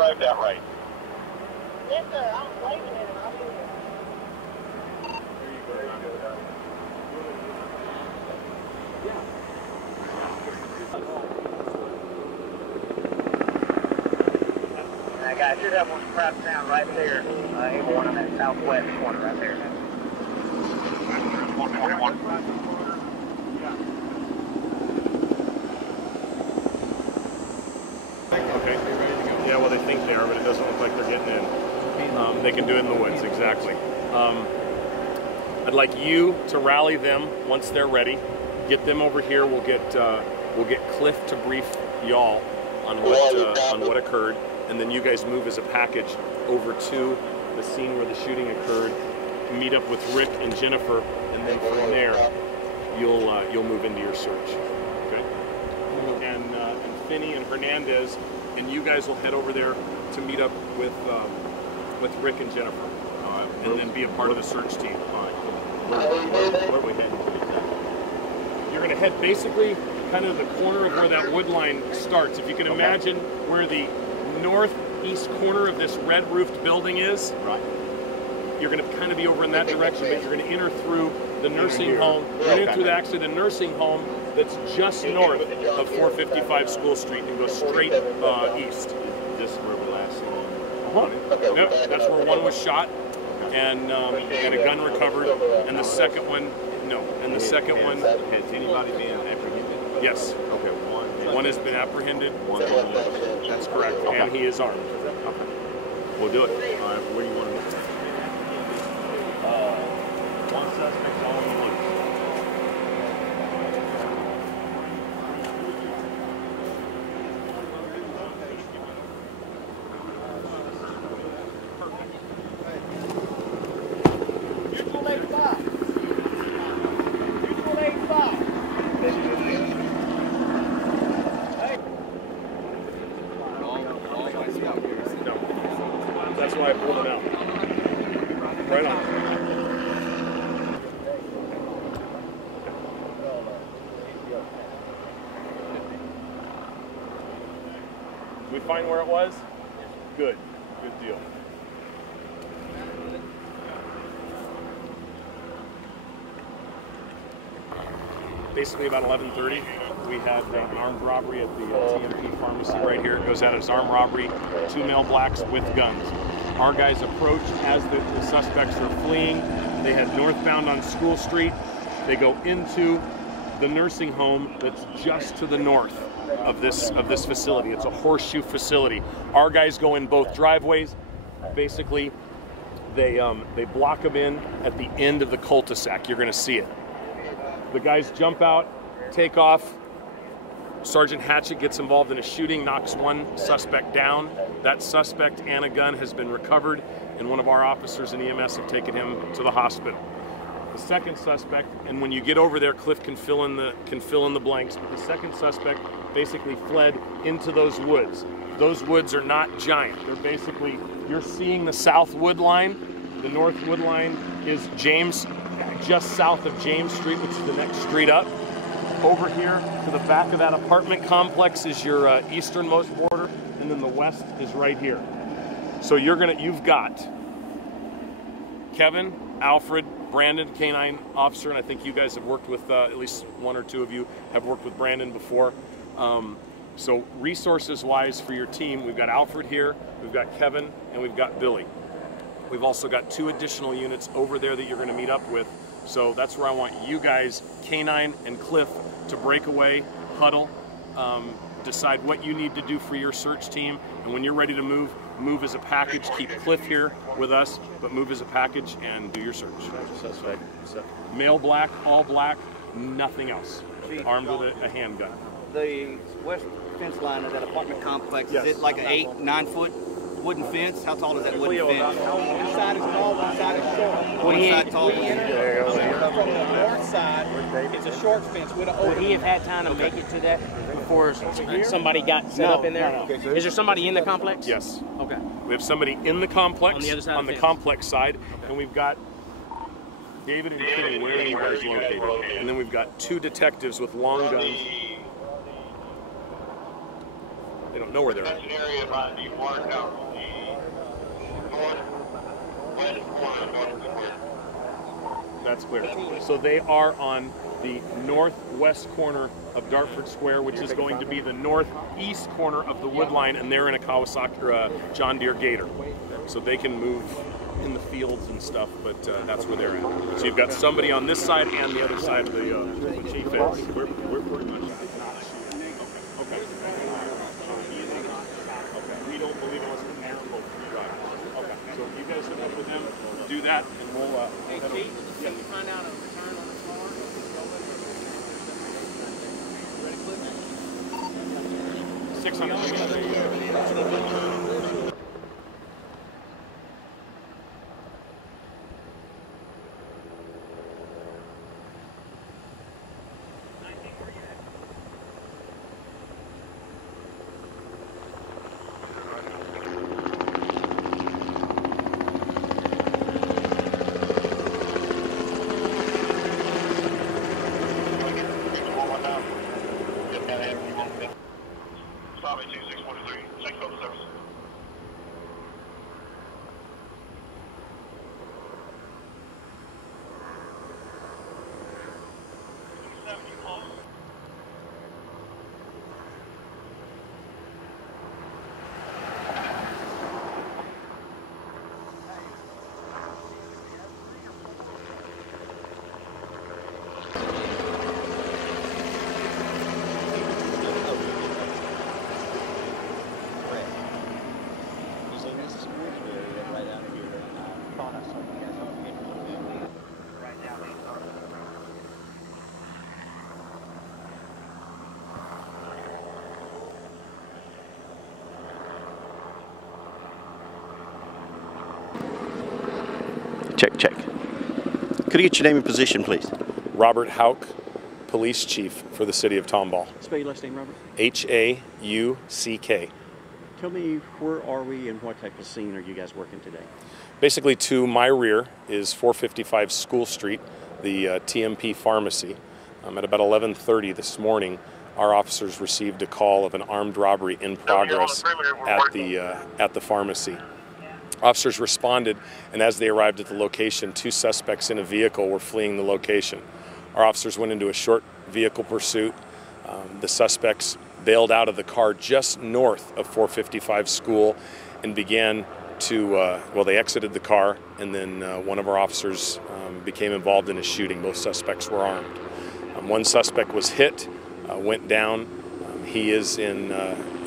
drive that right. Yes, sir. I'm waving at him. I'll do it. That guy should have one crouched down right there. Able one on that southwest corner right there. 141. Okay. Yeah, well, they think they are, but it doesn't look like they're getting in. They can do it in the woods, exactly. I'd like you to rally them once they're ready. Get them over here. We'll get Cliff to brief y'all on what occurred, and then you guys move as a package over to the scene where the shooting occurred. Meet up with Rick and Jennifer, and then from there you'll move into your search. Okay. And Finney and Hernandez, and you guys will head over there to meet up with Rick and Jennifer, and then be a part of the search team. All right. Where are we heading to? You're going to head basically kind of the corner of where that wood line starts. If you can imagine where the northeast corner of this red roofed building is, right? You're going to kind of be over in that direction, but you're going to enter through the nursing home. You're going to enter through actually the nursing home that's just north of 455 School Street and go straight east. This is where we last saw. Yep, that's where one was shot, and a gun recovered, and the second one, no, and the second one. Has anybody been apprehended? Yes. Okay, one has been apprehended. That's correct, okay. and he is armed. Okay. We'll do it. All right, where do you want to go? One suspect on the loose. That's why I pulled it out. Right on. Did we find where it was? Good. Good deal. Basically about 11:30, we had an armed robbery at the TMP Pharmacy right here. It goes out as armed robbery, 2 male blacks with guns. Our guys approach as the suspects are fleeing. They head northbound on School Street. They go into the nursing home that's just to the north of this facility. It's a horseshoe facility. Our guys go in both driveways. Basically, they block them in at the end of the cul-de-sac. You're going to see it. The guys jump out, take off. Sergeant Hatchett gets involved in a shooting, knocks one suspect down. That suspect and a gun has been recovered, and one of our officers in EMS have taken him to the hospital. The second suspect, and when you get over there, Cliff can fill in the blanks, but the second suspect basically fled into those woods. Those woods are not giant. They're basically, you're seeing the south wood line. The north wood line is James, just south of James Street, which is the next street up. Over here to the back of that apartment complex is your easternmost border, and then the west is right here. So you've got Kevin, Alfred, Brandon, K-9 officer, and I think you guys have worked with, at least one or two of you have worked with Brandon before. So resources-wise for your team, we've got Alfred here, we've got Kevin, and we've got Billy. We've also got 2 additional units over there that you're going to meet up with. So that's where I want you guys, K-9 and Cliff, to break away, huddle, decide what you need to do for your search team, and when you're ready to move as a package. Keep Cliff here with us, but move as a package and do your search. Suspect. Male black, all black, nothing else. Armed with a handgun. The west fence line of that apartment complex, yes. Is it like an 8-9 foot wooden fence? How tall is that wooden fence? One side is tall, one side is short. One side tall. From the north side, it's a short fence with an open. Would he have had time to make it to that before somebody got set up in there? No. Is there somebody in the complex? Yes. Okay. We have somebody in the complex, on the other side on the complex side, and we've got David and Kenny, where are you guys located? And then we've got 2 detectives with long guns. They don't don't know where they're at. That's an area by the waterhouse, the northwest corner of North Square. That's clear. So they are on the northwest corner of Dartford Square, which is going to be the northeast corner of the wood line, and they're in a Kawasaki or a John Deere Gator. So they can move in the fields and stuff, but that's where they're at. So you've got somebody on this side and the other side of the chief is. We're pretty much. Okay. We don't believe unless it's an air boat drivers. Okay. So if you guys hook up with them, do that, and we'll. Hey, Chief, can you find out a return on the car? Ready, 600. Stop at 2643. Check over service. Check, check. Could I get your name and position, please? Robert Houck, Police Chief for the City of Tomball. Spell your last name, Robert. H-A-U-C-K. Tell me, where are we and what type of scene are you guys working today? Basically, to my rear is 455 School Street, the TMP Pharmacy. At about 11:30 this morning, our officers received a call of an armed robbery in progress at the pharmacy. Officers responded, and as they arrived at the location, 2 suspects in a vehicle were fleeing the location. Our officers went into a short vehicle pursuit. The suspects bailed out of the car just north of 455 School and began to, they exited the car, and then one of our officers became involved in a shooting. Both suspects were armed. One suspect was hit, went down. He is en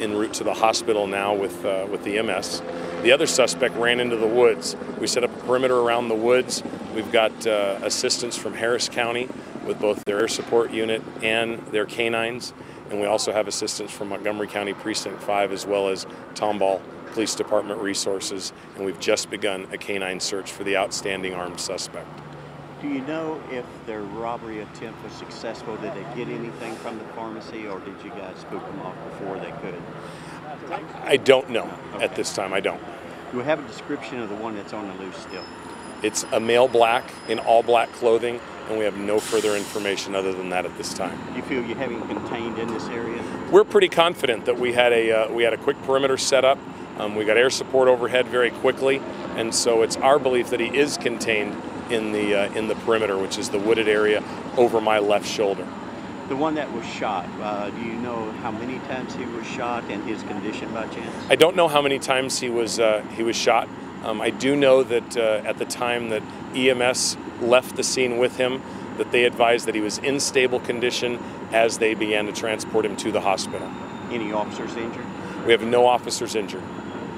route to the hospital now with the EMS. The other suspect ran into the woods. We set up a perimeter around the woods. We've got assistance from Harris County with both their air support unit and their canines, and we also have assistance from Montgomery County Precinct 5 as well as Tomball Police Department resources, and we've just begun a canine search for the outstanding armed suspect. Do you know if their robbery attempt was successful? Did they get anything from the pharmacy, or did you guys spook them off before they could? I don't know at this time. I don't. Do we have a description of the one that's on the loose still? It's a male black in all black clothing, and we have no further information other than that at this time. Do you feel you have him contained in this area? We're pretty confident that we had a quick perimeter set up. We got air support overhead very quickly, and so it's our belief that he is contained in the perimeter, which is the wooded area over my left shoulder. The one that was shot, do you know how many times he was shot and his condition by chance? I don't know how many times he was shot. I do know that at the time that EMS left the scene with him, that they advised that he was in stable condition as they began to transport him to the hospital. Any officers injured? We have no officers injured.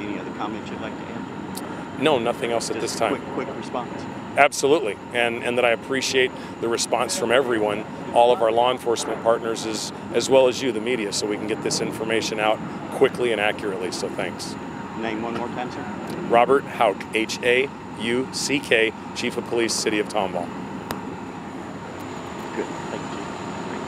Any other comments you'd like to add? No, nothing else at this time. Quick response. Absolutely, and that I appreciate the response from everyone, all of our law enforcement partners, as well as you, the media, so we can get this information out quickly and accurately, so thanks. Name one more time, sir. Robert Houck, H-A-U-C-K, Chief of Police, City of Tomball. Good.